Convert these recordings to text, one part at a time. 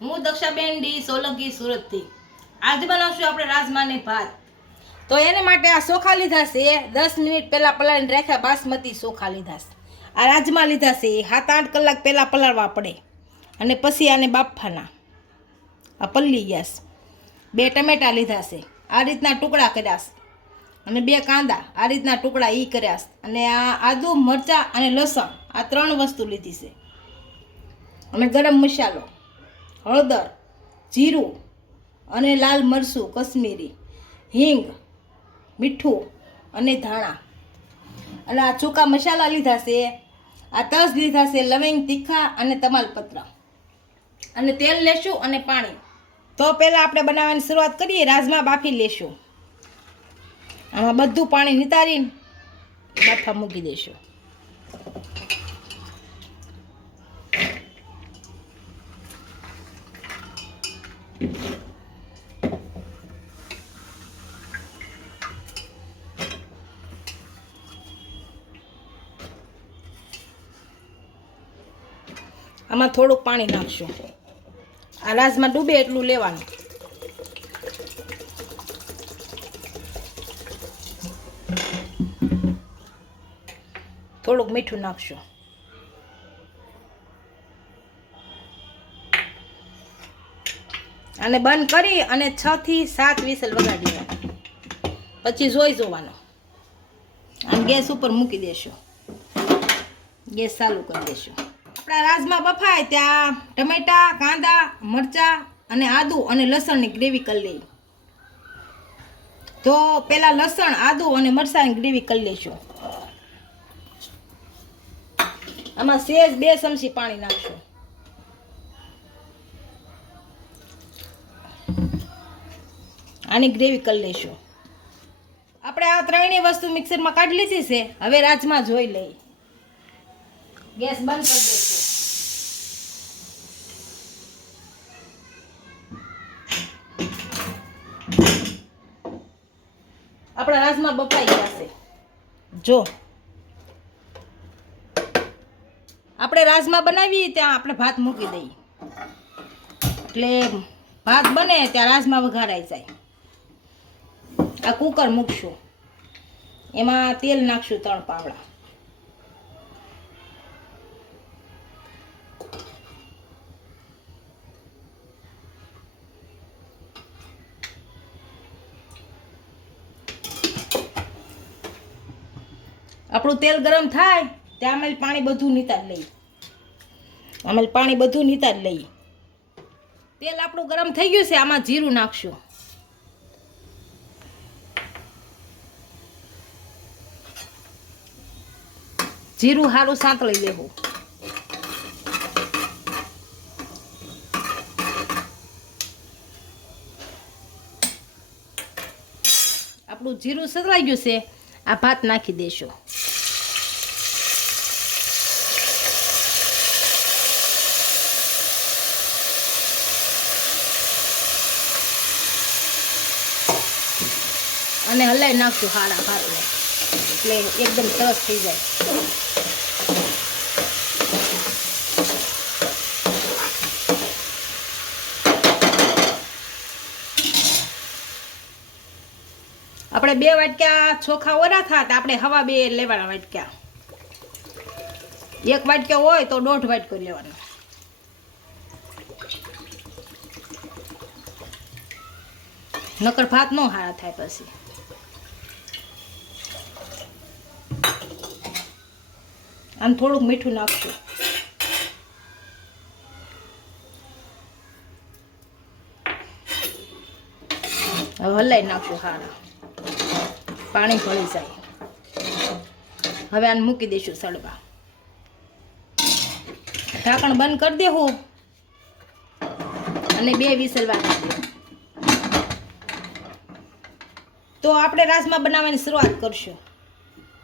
હું દક્ષાબેન ડી સોલંકી સુરતથી. આજે બનાવશું આપણે રાજમાને ભાત. તો એને માટે આ ચોખા લીધા છે 10 મિનિટ પહેલા પલાળીને રાખ્યા બાસમતી ચોખા લીધા છે. આ રાજમા લીધા છે 7-8 કલાક પહેલા પલાળવા પડે અને પછી આને બાફવાના. આ પલ્લી ગયા છે. 2 ટમેટા લીધા છે, આ રીતના ટુકડા કર્યા છે, અને 2 કાંદા આ રીતના ટુકડા ઈ કર્યા છે, અને આ આદુ મરચાં અને લસણ આ 3 વસ્તુ લીધી છે, અને ગરમ મસાલો, હળદર, જીરું અને લાલ મરચું કશ્મીરી, હિંગ, મીઠું અને ધાણા. અને આ સૂકા મસાલા લીધા છે, આ તજ લીધા છે, લવિંગ, તીખા અને તમાલપત્ર, અને તેલ લેશું અને પાણી. તો પહેલાં આપણે બનાવવાની શરૂઆત કરીએ. રાજમા બાફી લેશું. આમાં બધું પાણી નિતારીને બાફા મૂકી દઈશું. આમાં થોડુંક પાણી નાખશું. આ રાજમાં ડૂબે એટલું લેવાનું. થોડુંક મીઠું નાખશું. અને બંધ કરી અને 6 થી 7 વિસલ વગાડી દેવાનું. પછી જોવાનું. આમ ગેસ ઉપર મૂકી દેશું. ગેસ ચાલુ કરી દેશું. આપણા રાજમા બફાય ત્યાં ટમેટા, કાંદા, મરચાં અને આદુ અને લસણની ગ્રેવી કરી લઈએ. તો પેલા લસણ, આદુ અને મરચાંની ગ્રેવી કરી લઈશું. આમાં સેજ 2 ચમચી પાણી નાખશું. આની ગ્રેવી કરી લઈશું. આપણે આ 3 વસ્તુ મિક્સરમાં કાઢી લીધી છે. હવે રાજમા જોઈ લઈએ. ગેસ બંધ કરી દઈશું. આપણા રાજમા બફાઈ ગયા છે. જો આપણે રાજમા બનાવીએ ત્યાં આપણે ભાત મૂકી દઈએ, એટલે ભાત બને ત્યાં રાજમા વઘારાઈ જાય. આ કુકર મૂકશું. એમાં તેલ નાખશું 3 પાંગડા. આપણું તેલ ગરમ થાય ત્યાં અમે પાણી બધું નીતાર લઈએ. તેલ આપણું ગરમ થઈ ગયું છે. આમાં જીરું નાખશું. જીરું સારું સાંતળી લેવું. આપણું જીરું સતળાઈ ગયું છે. આ ભાત નાખી દેશું. અને હલાઈ નાખશું હારા ભાતને, એટલે એકદમ સરસ થઈ જાય. આપણે 2 વાટકા ચોખા ઓરા થાત, આપણે હવા 2 લેવાના વાટકા. 1 વાટકો હોય તો 1.5 વાટકો લેવાનો. નકર ભાત નો હારા થાય. પછી આમ થોડુંક મીઠું નાખશું. હવે હલાઈ નાખશું સારા. પાણી ભળી જાય. હવે આને મૂકી દઈશું સળવા. ઢાંકણ બંધ કરી દેવું અને 2 વિસલ વાગી દેવું. તો આપણે રાજમા બનાવવાની શરૂઆત કરશું.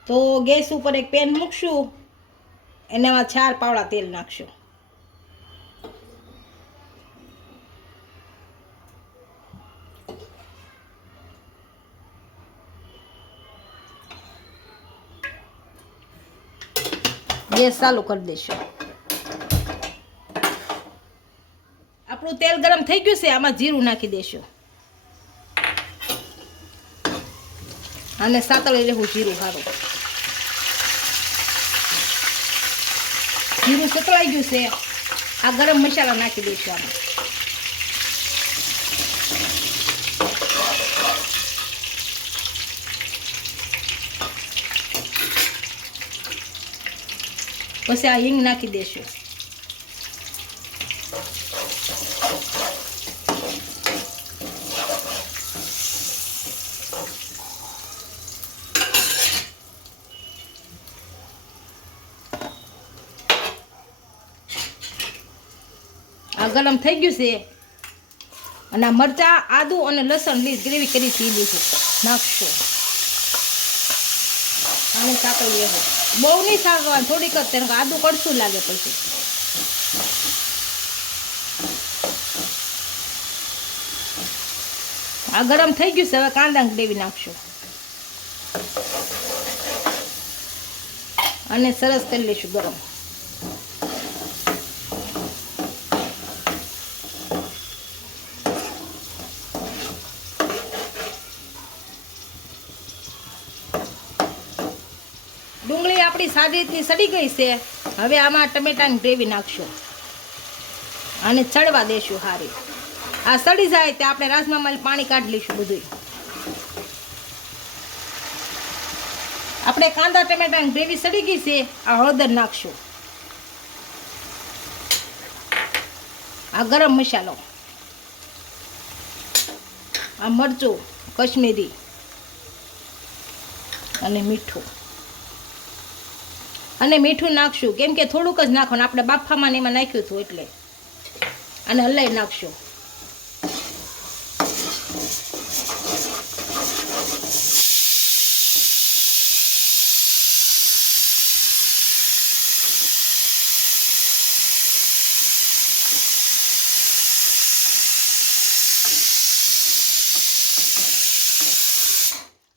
તો ગેસ ઉપર એક પેન મૂકશું. એનામાં 4 પાવડા તેલ નાખશું. ગેસ ચાલુ કરી દઈશું. આપણું તેલ ગરમ થઈ ગયું છે, આમાં જીરું નાખી દેશું અને સાતળી લેવું જીરું સારું. જીરું સતળાઈ ગયું છે, આ ગરમ મસાલા નાખી દઈશું આમાં. પછી આ હિંગ નાખી દેશું. આ ગરમ થઈ ગયું છે અને આ મરચાં આદુ અને લસણ ગ્રેવી કરી લીધું નાખશો અને સાતળી લેવું. બહુ નહીં સારવાનું, થોડીક જ, તેને આદુ કડશું લાગે. પછી આ ગરમ થઈ ગયું છે, હવે કાંદા ગ્રેવી નાખશો અને સરસ કરી લઈશું ગરમ. ડુંગળી આપણી સારી રીતની સડી ગઈ છે. હવે આમાં ટમેટાની ગ્રેવી નાખશું અને ચડવા દેશું સારી. આ સડી જાય તે આપણે રાજમામાં પાણી કાઢી લઈશું બધું. આપણે કાંદા ટમેટાની ગ્રેવી સડી ગઈ છે. આ હળદર નાખશું, આ ગરમ મસાલો, આ મરચું કશ્મીરી અને મીઠું. અને મીઠું નાખશું કેમ કે થોડુંક જ નાખવાનું, આપણે બાફામાં ને એમાં નાખ્યું હતું એટલે. અને હલાઈ નાખશું.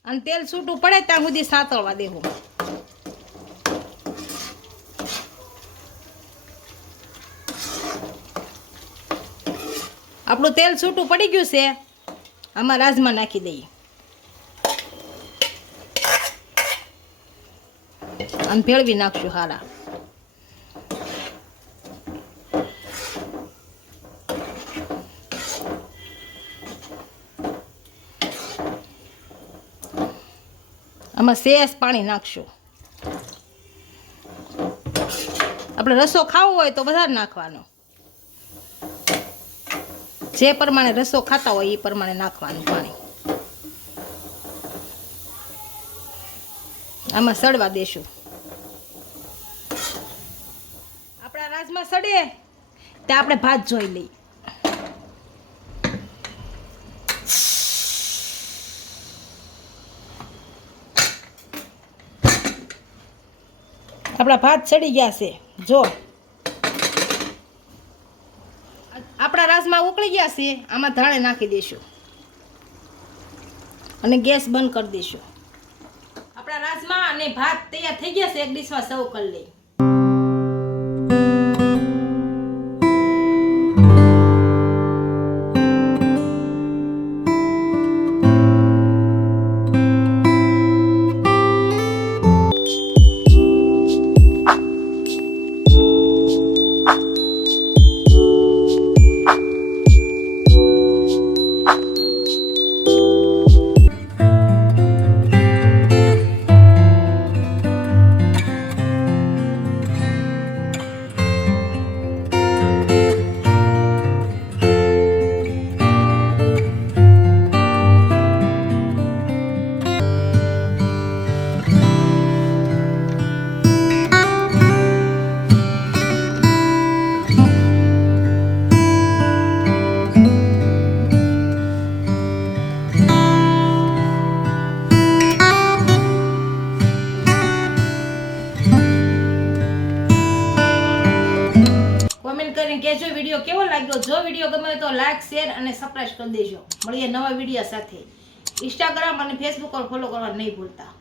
અને તેલ છૂટું પડે ત્યાં સુધી સાતળવા દેવું. આપણું તેલ છૂટું પડી ગયું છે, આમાં રાજમા નાખી દઈએ અને ભેળવી નાખશું હારા. આમાં સેસ પાણી નાખશું. આપણે રસો ખાવો હોય તો વધારે નાખવાનો, જે પ્રમાણે રસો ખાતા હોય એ પ્રમાણે નાખવાનું પાણી. આમાં સડવા દેશું. આપણા રાજમા સડે તે આપણે ભાત જોઈ લઈએ. આપણા ભાત સડી ગયા છે જો. આપણા રાજમા ઉકળી ગયા છે, આમાં ધાણે નાખી દઈશું અને ગેસ બંધ કરી દઈશું. આપણા રાજમા અને ભાત તૈયાર થઈ ગયા છે, એક ડીશમાં સર્વ કરી લઈએ. કહેજો વિડીયો કેવો લાગ્યો. જો વિડીયો ગમે તો લાઈક શેર અને સબસ્ક્રાઇબ કરી દેજો. મળીએ નવા વિડીયો સાથે. ઇન્સ્ટાગ્રામ અને ફેસબુક પર ફોલો કરવા નહીં ભૂલતા.